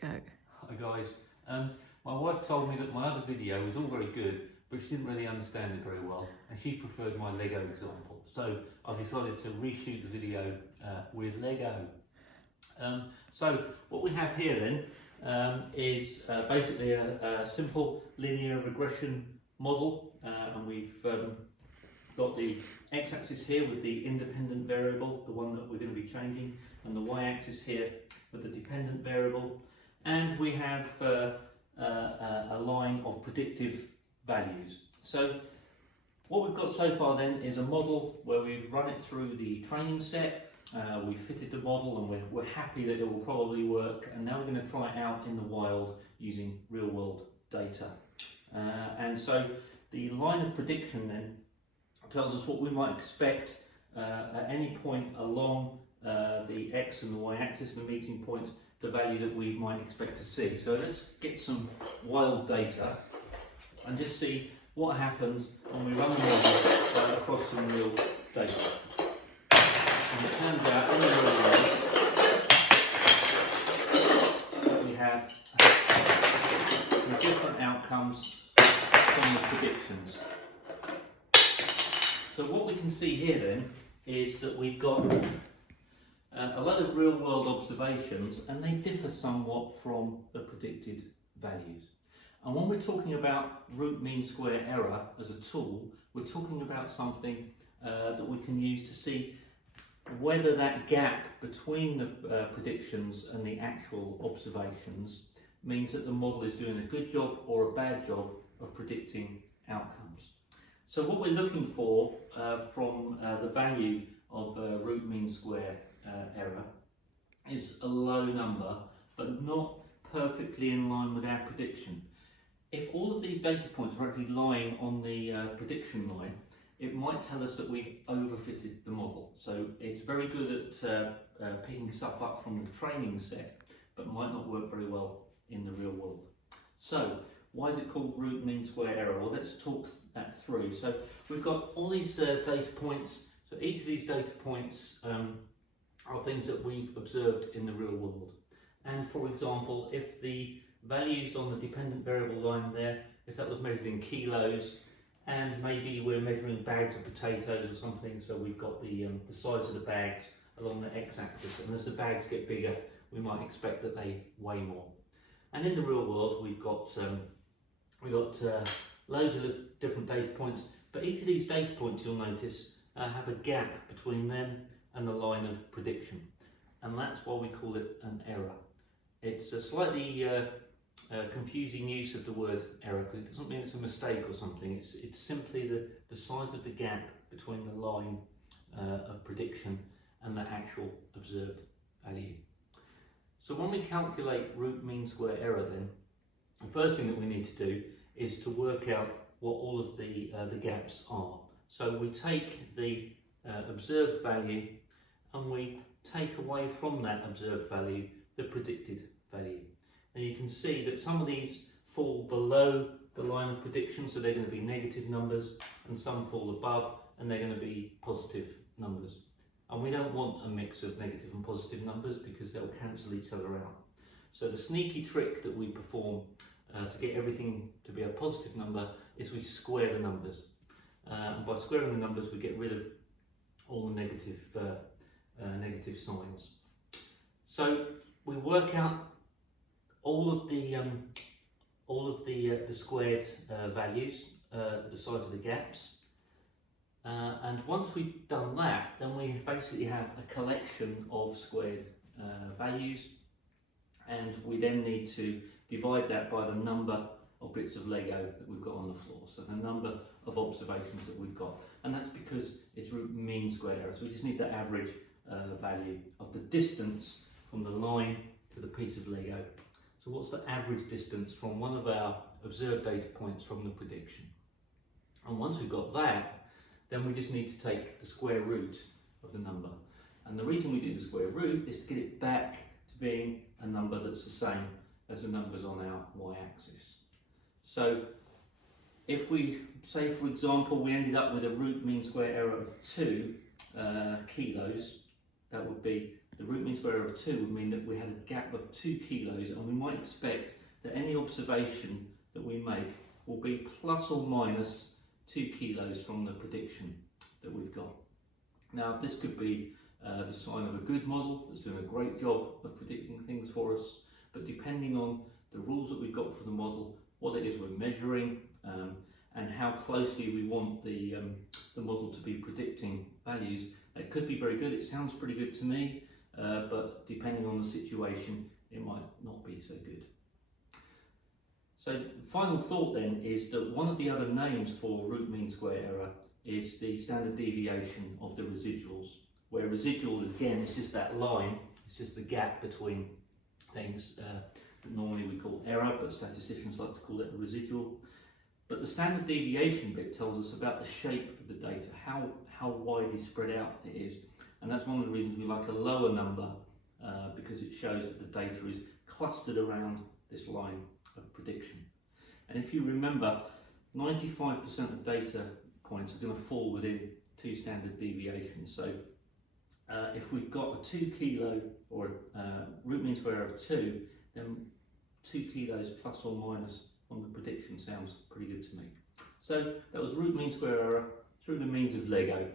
Go. Hi guys, my wife told me that my other video was all very good, but she didn't really understand it very well, and she preferred my Lego example. So I've decided to reshoot the video with Lego. So what we have here then is basically a simple linear regression model, and we've got the x-axis here with the independent variable, the one that we're going to be changing, and the y-axis here with the dependent variable, and we have a line of predictive values. So what we've got so far then is a model where we've run it through the training set, we've fitted the model, and we're happy that it will probably work, and now we're going to try it out in the wild using real world data. And so the line of prediction then tells us what we might expect at any point along the x and the y axis, the meeting point, the value that we might expect to see. So let's get some wild data and just see what happens when we run the model across some real data. And it turns out in the real world we have some different outcomes from the predictions. So what we can see here then is that we've got a lot of real world observations, and they differ somewhat from the predicted values. And when we're talking about root mean square error as a tool, we're talking about something that we can use to see whether that gap between the predictions and the actual observations means that the model is doing a good job or a bad job of predicting outcomes. So what we're looking for from the value of root mean square error is a low number, but not perfectly in line with our prediction. If all of these data points are actually lying on the prediction line, it might tell us that we've overfitted the model. So it's very good at picking stuff up from the training set, but might not work very well in the real world. So why is it called root mean square error? Well, let's talk that through. So we've got all these data points. So each of these data points are things that we've observed in the real world. And for example, if the values on the dependent variable line there, if that was measured in kilos, and maybe we're measuring bags of potatoes or something, so we've got the size of the bags along the x-axis, and as the bags get bigger, we might expect that they weigh more. And in the real world, we've got loads of different data points, but each of these data points, you'll notice, have a gap between them and the line of prediction, and that's why we call it an error. It's a slightly confusing use of the word error, because it doesn't mean it's a mistake or something. It's simply the size of the gap between the line of prediction and the actual observed value. So when we calculate root mean square error, then the first thing that we need to do is to work out what all of the gaps are. So we take the observed value and we take away from that observed value the predicted value. And you can see that some of these fall below the line of prediction, so they're going to be negative numbers, and some fall above and they're going to be positive numbers. And we don't want a mix of negative and positive numbers because they'll cancel each other out. So the sneaky trick that we perform to get everything to be a positive number is we square the numbers. And by squaring the numbers, we get rid of all the negative signs. So we work out all of the squared values, the size of the gaps, and once we've done that, then we basically have a collection of squared values, and we then need to divide that by the number of bits of Lego that we've got on the floor, so the number of observations that we've got, and that's because it's root mean square error, so we just need the average value of the distance from the line to the piece of Lego. So what's the average distance from one of our observed data points from the prediction? And once we've got that, then we just need to take the square root of the number. And the reason we do the square root is to get it back to being a number that's the same as the numbers on our y-axis. So if we say, for example, we ended up with a root mean square error of 2 kilos, that would be the root mean square error of 2 would mean that we had a gap of 2 kilos, and we might expect that any observation that we make will be plus or minus 2 kilos from the prediction that we've got. Now, this could be the sign of a good model that's doing a great job of predicting things for us, but depending on the rules that we've got for the model, what it is we're measuring, and how closely we want the model to be predicting values, it could be very good. It sounds pretty good to me, but depending on the situation, it might not be so good. So, final thought then is that one of the other names for root mean square error is the standard deviation of the residuals, where residual again is just that line, it's just the gap between things that normally we call error, but statisticians like to call it a residual. But the standard deviation bit tells us about the shape of the data, how widely spread out it is, and that's one of the reasons we like a lower number, because it shows that the data is clustered around this line of prediction. And if you remember, 95% of data points are going to fall within 2 standard deviations. So if we've got a 2 kilo or root mean square error of 2, then 2 kilos plus or minus on the prediction sounds pretty good to me. So that was root mean square error through the means of Lego.